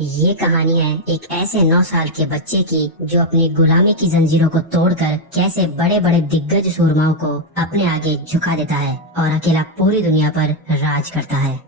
ये कहानी है एक ऐसे 9 साल के बच्चे की जो अपनी गुलामी की जंजीरों को तोड़कर कैसे बड़े बड़े दिग्गज सूरमाओं को अपने आगे झुका देता है और अकेला पूरी दुनिया पर राज करता है।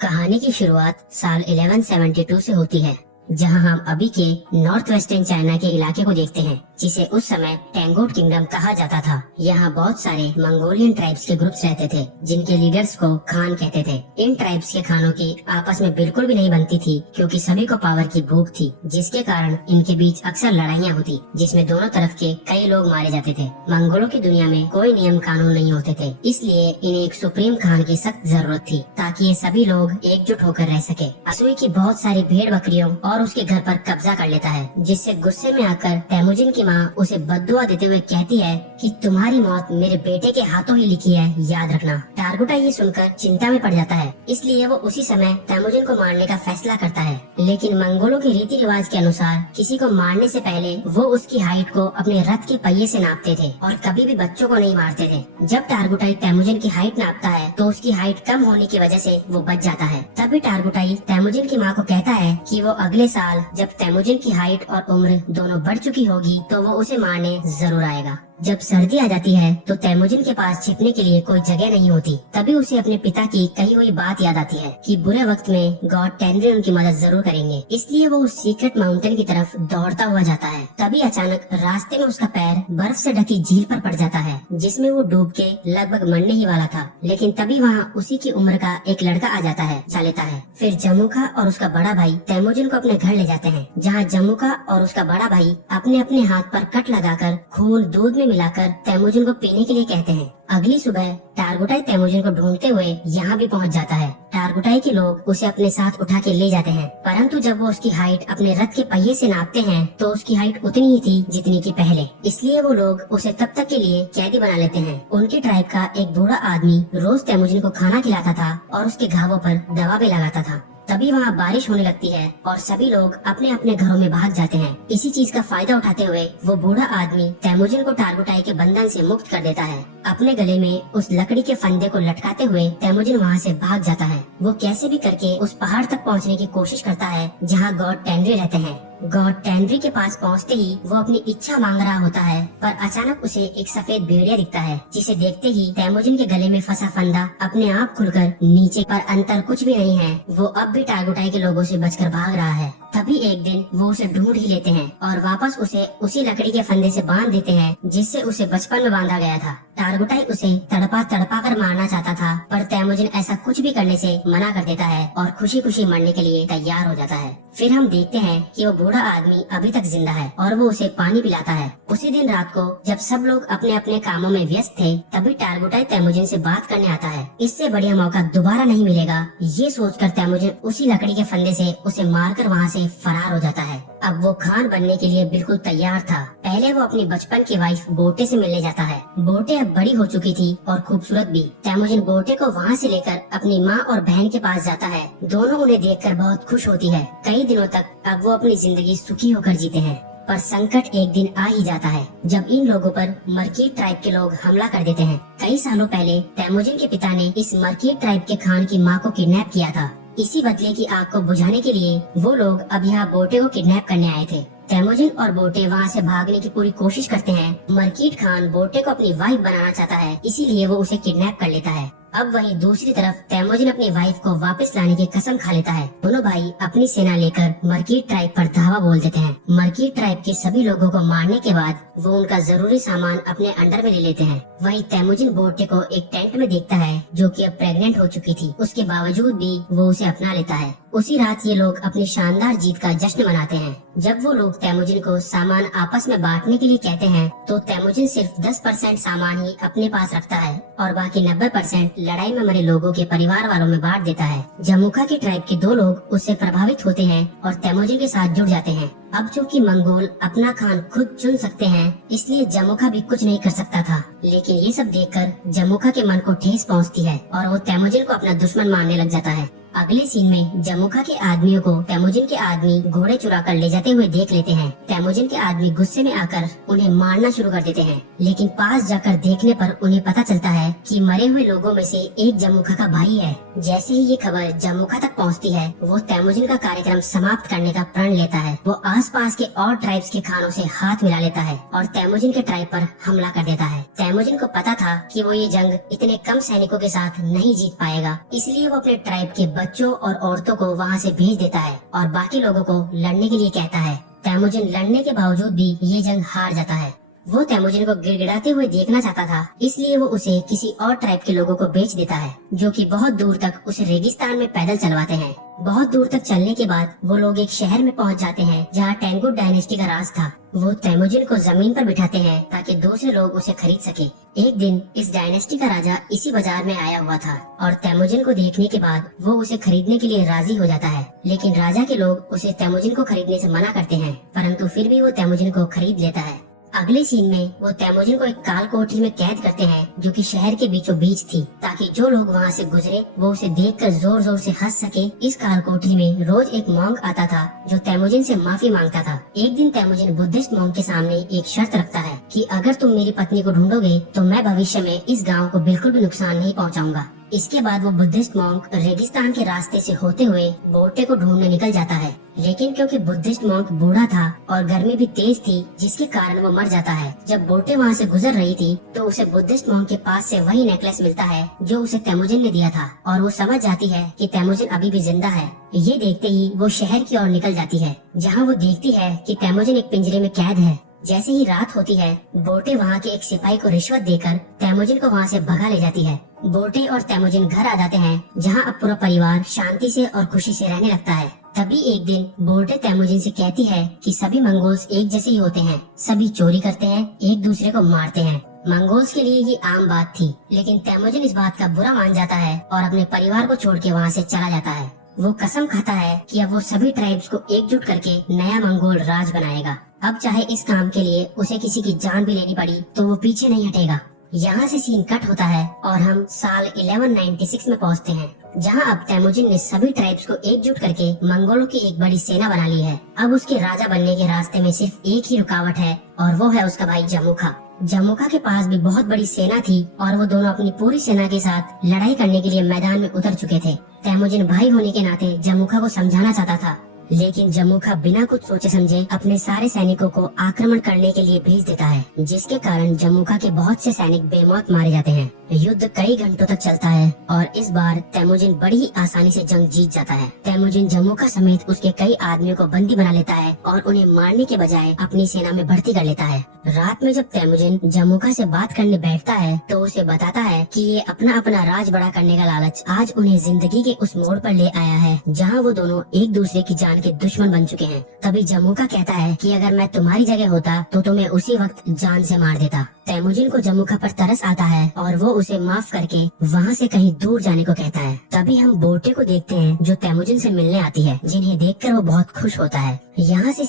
कहानी की शुरुआत साल 1172 से होती है, जहां हम अभी के नॉर्थ वेस्टर्न चाइना के इलाके को देखते हैं, जिसे उस समय टेंगोट किंगडम कहा जाता था। यहाँ बहुत सारे मंगोलियन ट्राइब्स के ग्रुप्स रहते थे, जिनके लीडर्स को खान कहते थे। इन ट्राइब्स के खानों की आपस में बिल्कुल भी नहीं बनती थी, क्योंकि सभी को पावर की भूख थी, जिसके कारण इनके बीच अक्सर लड़ाइयाँ होती, जिसमें दोनों तरफ के कई लोग मारे जाते थे। मंगोलों की दुनिया में कोई नियम कानून नहीं होते थे, इसलिए इन्हें एक सुप्रीम खान की सख्त जरूरत थी, ताकि ये सभी लोग एकजुट होकर रह सके। असुई की बहुत सारी भेड़ बकरियों और उसके घर पर कब्जा कर लेता है, जिससे गुस्से में आकर तेमुजिन की माँ उसे बद्दुआ देते हुए कहती है कि तुम्हारी मौत मेरे बेटे के हाथों ही लिखी है, याद रखना। टारगुटा ये सुनकर चिंता में पड़ जाता है, इसलिए वो उसी समय तेमुजिन को मारने का फैसला करता है। लेकिन मंगोलों के रीति रिवाज के अनुसार किसी को मारने से पहले वो उसकी हाइट को अपने रथ के पहिए से नापते थे और कभी भी बच्चों को नहीं मारते थे। जब टारगुटाई तेमुजिन की हाइट नापता है तो उसकी हाइट कम होने की वजह से वो बच जाता है। तभी टारगुटाई तेमुजिन की माँ को कहता है कि वो अगले साल जब तेमुजिन की हाइट और उम्र दोनों बढ़ चुकी होगी तो वो उसे मारने जरूर आएगा। जब सर्दी आ जाती है तो तेमुजिन के पास छिपने के लिए कोई जगह नहीं होती। तभी उसे अपने पिता की कही हुई बात याद आती है कि बुरे वक्त में गॉड टेनरी उनकी मदद जरूर करेंगे। इसलिए वो उस सीक्रेट माउंटेन की तरफ दौड़ता हुआ जाता है। तभी अचानक रास्ते में उसका पैर बर्फ से ढकी झील पर पड़ जाता है, जिसमें वो डूब के लगभग मरने ही वाला था। लेकिन तभी वहाँ उसी की उम्र का एक लड़का आ जाता है, लेता है। फिर जमुका और उसका बड़ा भाई तेमुजिन को अपने घर ले जाते हैं, जहाँ जमुका और उसका बड़ा भाई अपने अपने हाथ पर कट लगाकर खून दूध में मिलाकर तेमुजिन को पीने के लिए कहते हैं। अगली सुबह टारगुटाई तेमुजिन को ढूंढते हुए यहाँ भी पहुँच जाता है। टारगुटाई के लोग उसे अपने साथ उठा के ले जाते हैं, परंतु जब वो उसकी हाइट अपने रथ के पहिए से नापते हैं तो उसकी हाइट उतनी ही थी जितनी की पहले। इसलिए वो लोग उसे तब तक के लिए कैदी बना लेते हैं। उनके ट्राइब का एक बूढ़ा आदमी रोज तेमुजिन को खाना खिलाता था और उसके घावों पर दवा भी लगाता था। तभी वहाँ बारिश होने लगती है और सभी लोग अपने अपने घरों में भाग जाते हैं। इसी चीज का फायदा उठाते हुए वो बूढ़ा आदमी तेमुजिन को टारगुटाई के बंधन से मुक्त कर देता है। अपने गले में उस लकड़ी के फंदे को लटकाते हुए तेमुजिन वहाँ से भाग जाता है। वो कैसे भी करके उस पहाड़ तक पहुँचने की कोशिश करता है जहाँ गॉड टेनरी रहते हैं। गॉड टेनरी के पास पहुँचते ही वो अपनी इच्छा मांग रहा होता है, पर अचानक उसे एक सफेद भेड़िया दिखता है, जिसे देखते ही तेमुजिन के गले में फंसा फंदा अपने आप खुलकर नीचे, पर अंतर कुछ भी नहीं है। वो अब भी टारगुटाई के लोगों से बचकर भाग रहा है। तभी एक दिन वो उसे ढूंढ ही लेते हैं और वापस उसे उसी लकड़ी के फंदे से बांध देते हैं, जिससे उसे बचपन में बांधा गया था। टारगुटाई उसे तड़पा तड़पा कर मारना चाहता था, पर तेमुजिन ऐसा कुछ भी करने से मना कर देता है और खुशी खुशी मरने के लिए तैयार हो जाता है। फिर हम देखते हैं कि वो बूढ़ा आदमी अभी तक जिंदा है और वो उसे पानी पिलाता है। उसी दिन रात को जब सब लोग अपने अपने कामों में व्यस्त थे, तभी टारगुटाई तेमुजिन से बात करने आता है। इससे बढ़िया मौका दोबारा नहीं मिलेगा, ये सोचकर तेमुजिन उसी लकड़ी के फंदे से उसे मारकर वहाँ से फरार हो जाता है। अब वो खान बनने के लिए बिल्कुल तैयार था। पहले वो अपनी बचपन की वाइफ बोटे से मिलने जाता है। बोटे अब बड़ी हो चुकी थी और खूबसूरत भी। तेमुजिन बोटे को वहाँ से लेकर अपनी माँ और बहन के पास जाता है। दोनों उन्हें देखकर बहुत खुश होती है। कई दिनों तक अब वो अपनी जिंदगी सुखी होकर जीते हैं। पर संकट एक दिन आ ही जाता है, जब इन लोगों पर मरकीट ट्राइब के लोग हमला कर देते हैं। कई सालों पहले तेमुजिन के पिता ने इस मरकीट ट्राइब के खान की माँ को किडनैप किया था। इसी बदले की आग को बुझाने के लिए वो लोग अब यहाँ बोटे को किडनैप करने आए थे। तेमुजिन और बोटे वहाँ से भागने की पूरी कोशिश करते हैं। मरकीट खान बोटे को अपनी वाइफ बनाना चाहता है, इसीलिए वो उसे किडनैप कर लेता है। अब वहीं दूसरी तरफ तेमुजिन अपनी वाइफ को वापस लाने की कसम खा लेता है। दोनों भाई अपनी सेना लेकर मरकीट ट्राइब पर धावा बोल देते हैं। मरकीट ट्राइब के सभी लोगों को मारने के बाद वो उनका जरूरी सामान अपने अंडर में ले लेते हैं। वहीं तेमुजिन बोटे को एक टेंट में देखता है, जो कि अब प्रेग्नेंट हो चुकी थी। उसके बावजूद भी वो उसे अपना लेता है। उसी रात ये लोग अपनी शानदार जीत का जश्न मनाते हैं। जब वो लोग तेमुजिन को सामान आपस में बांटने के लिए कहते हैं, तो तेमुजिन सिर्फ 10% सामान ही अपने पास रखता है और बाकी 90% लड़ाई में मरे लोगों के परिवार वालों में बांट देता है। जमुका के ट्राइब के 2 लोग उससे प्रभावित होते हैं और तेमुजिन के साथ जुड़ जाते हैं। अब चूँकि मंगोल अपना खान खुद चुन सकते हैं, इसलिए जमुका भी कुछ नहीं कर सकता था। लेकिन ये सब देखकर जमुका के मन को ठेस पहुँचती है और वो तेमुजिन को अपना दुश्मन मानने लग जाता है। अगले सीन में जमुका के आदमियों को तेमुजिन के आदमी घोड़े चुरा कर ले जाते हुए देख लेते हैं। तैमुजिन के आदमी गुस्से में आकर उन्हें मारना शुरू कर देते हैं। लेकिन पास जाकर देखने पर उन्हें पता चलता है कि मरे हुए लोगों में से एक जमुखा का भाई है। जैसे ही ये खबर जमुखा तक पहुंचती है, वो तैमुजिन का कार्यक्रम समाप्त करने का प्रण लेता है। वो आसपास के और ट्राइब्स के खानों से हाथ मिला लेता है और तैमुजिन के ट्राइब पर हमला कर देता है। तैमुजिन को पता था कि वो ये जंग इतने कम सैनिकों के साथ नहीं जीत पाएगा, इसलिए वो अपने ट्राइब के बच्चों और औरतों को वहाँ से भेज देता है और बाकी लोगों को लड़ने के लिए कहता है। तैमुजिन लड़ने के बावजूद भी ये जंग हार जाता है। वो तैमुजिन को गिड़गिड़ाते हुए देखना चाहता था, इसलिए वो उसे किसी और ट्राइब के लोगों को बेच देता है, जो कि बहुत दूर तक उसे रेगिस्तान में पैदल चलवाते हैं। बहुत दूर तक चलने के बाद वो लोग एक शहर में पहुंच जाते हैं जहां टेंगुट डायनेस्टी का राज था। वो तैमुजिन को जमीन पर बिठाते हैं ताकि दूसरे लोग उसे खरीद सके। एक दिन इस डायनेस्टी का राजा इसी बाजार में आया हुआ था और तैमुजिन को देखने के बाद वो उसे खरीदने के लिए राजी हो जाता है। लेकिन राजा के लोग उसे तैमुजिन को खरीदने से मना करते हैं, परंतु फिर भी वो तैमुजिन को खरीद लेता है। अगले सीन में वो तैमुजिन को एक काल कोठरी में कैद करते हैं, जो कि शहर के बीचों बीच थी, ताकि जो लोग वहाँ से गुजरे वो उसे देखकर जोर जोर से हंस सके। इस काल कोठरी में रोज एक मॉन्क आता था जो तैमुजिन से माफी मांगता था। एक दिन तैमुजिन बुद्धिस्ट मॉन्क के सामने एक शर्त रखता है कि अगर तुम मेरी पत्नी को ढूंढोगे तो मैं भविष्य में इस गाँव को बिल्कुल भी नुकसान नहीं पहुँचाऊंगा। इसके बाद वो बुद्धिस्ट मॉन्क रेगिस्तान के रास्ते से होते हुए बोटे को ढूंढने निकल जाता है। लेकिन क्योंकि बुद्धिस्ट मॉन्क बूढ़ा था और गर्मी भी तेज थी, जिसके कारण वो मर जाता है। जब बोटे वहाँ से गुजर रही थी तो उसे बुद्धिस्ट मॉन्क के पास से वही नेकलेस मिलता है जो उसे तैमुजिन ने दिया था, और वो समझ जाती है कि तैमुजिन अभी भी जिंदा है। ये देखते ही वो शहर की ओर निकल जाती है, जहाँ वो देखती है कि तैमुजिन एक पिंजरे में कैद है। जैसे ही रात होती है, बोटे वहाँ के एक सिपाही को रिश्वत देकर तैमुजिन को वहाँ से भगा ले जाती है। बोटे और तैमुजिन घर आ जाते हैं, जहाँ अब पूरा परिवार शांति से और खुशी से रहने लगता है। तभी एक दिन बोटे तैमुजिन से कहती है कि सभी मंगोल्स एक जैसे ही होते हैं, सभी चोरी करते हैं, एक दूसरे को मारते हैं। मंगोल्स के लिए ये आम बात थी, लेकिन तैमुजिन इस बात का बुरा मान जाता है और अपने परिवार को छोड़ के वहाँ से चला जाता है। वो कसम खाता है कि अब वो सभी ट्राइब्स को एकजुट करके नया मंगोल राज बनाएगा। अब चाहे इस काम के लिए उसे किसी की जान भी लेनी पड़ी तो वो पीछे नहीं हटेगा। यहाँ से सीन कट होता है और हम साल 1196 में पहुँचते हैं, जहाँ अब तैमुजिन ने सभी ट्राइब्स को एकजुट करके मंगोलों की एक बड़ी सेना बना ली है। अब उसके राजा बनने के रास्ते में सिर्फ एक ही रुकावट है, और वो है उसका भाई जमुखा। जमुखा के पास भी बहुत बड़ी सेना थी और वो दोनों अपनी पूरी सेना के साथ लड़ाई करने के लिए मैदान में उतर चुके थे। तैमुजिन भाई होने के नाते जमुखा को समझाना चाहता था, लेकिन जमुखा बिना कुछ सोचे समझे अपने सारे सैनिकों को आक्रमण करने के लिए भेज देता है, जिसके कारण जमुखा के बहुत से सैनिक बेमौत मारे जाते हैं। युद्ध कई घंटों तक चलता है और इस बार तैमुजिन बड़ी ही आसानी से जंग जीत जाता है। तैमुजिन जमुखा समेत उसके कई आदमियों को बंदी बना लेता है और उन्हें मारने के बजाय अपनी सेना में भर्ती कर लेता है। रात में जब तैमुजिन जमुखा से बात करने बैठता है तो उसे बताता है कि ये अपना अपना राज बड़ा करने का लालच आज उन्हें जिंदगी के उस मोड़ पर ले आया है जहाँ वो दोनों एक दूसरे की जान के दुश्मन बन चुके हैं। तभी जमुखा कहता है कि अगर मैं तुम्हारी जगह होता तो तुम्हें उसी वक्त जान से मार देता। तैमुजिन को जमुखा पर तरस आता है और वो उसे माफ करके वहाँ से कहीं दूर जाने को कहता है। तभी हम बोटे को देखते हैं जो तैमुजिन से मिलने आती है, जिन्हें देखकर वो बहुत खुश होता है। यहाँ से